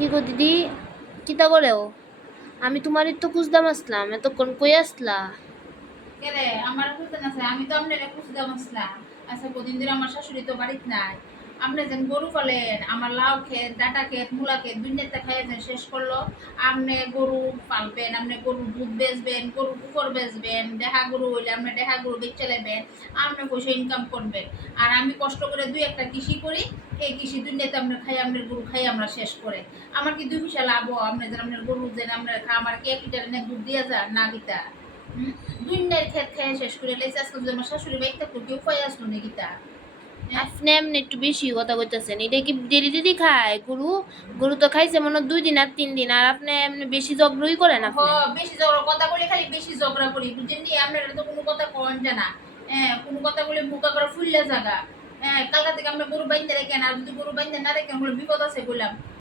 কি গো দিদি, কিতা করেও? আমি তোমারই তো খুঁজদাম আসলাম, এতক্ষণ কই আসলা? কেরে আমার খুঁজতে না চাই, আমি তো আপনারা খুঁজতে বসলাম। আচ্ছা, কদিন ধরে আমার শাশুড়ি তো বাড়িতে নাই। আপনি যেন গরু পালেন, আমার লাউ ক্ষেত, ডাটা ক্ষেত, মূলা ক্ষেত দুনিয়াতে খাইয়েছেন শেষ করলো। আপনি গরু পালবেন, আপনি গরু দুধ বেচবেন, গরু কুকুর বেচবেন, দেহা গরু হইলে আপনি দেহা গরু বেচে নেবেন, আপনি পয়সা ইনকাম করবেন। আর আমি কষ্ট করে দুই একটা কৃষি করি, এই কৃষি দুনিয়াতে আপনি খাই, আপনার গরু খাই আমরা শেষ করে। আমার কি দুই পয়সা লাভ আপনি যেন আপনার গরু যেন আপনার আমার কি 1 লিটার দুধ দিয়ে যান না গীতা? দুনিয়ার খেত খেয়ে শেষ করে লেছে। আজকে যদি আমার শাশুড়ি বাইকটা তো কেউ পাই আসলো নাকি তা? হ্যাঁ, আপনি এমনি একটু বেশি কথা কইতাছেন। এটা কি ডেলি ডেলি খায় গরু? গরু তো খাইছে মনে হয় 2 দিন আর 3 দিন, আর আপনি এমনি বেশি জগরই করেন হ, আপনি। বেশি ঝগড়া কথা বলে খালি বেশি ঝগড়া করি বুঝছেন নি? আপনারা তো কোনো কথা কন জানা। হ্যাঁ, কোনো কথা বলে মুখা করে ফুললে জাগা। হ্যাঁ, কালকা থেকে আমরা গরু বাইন্দে রেখেন, আর যদি গরু বাইন্দে না রেখেন হলে বিপদ আছে বললাম।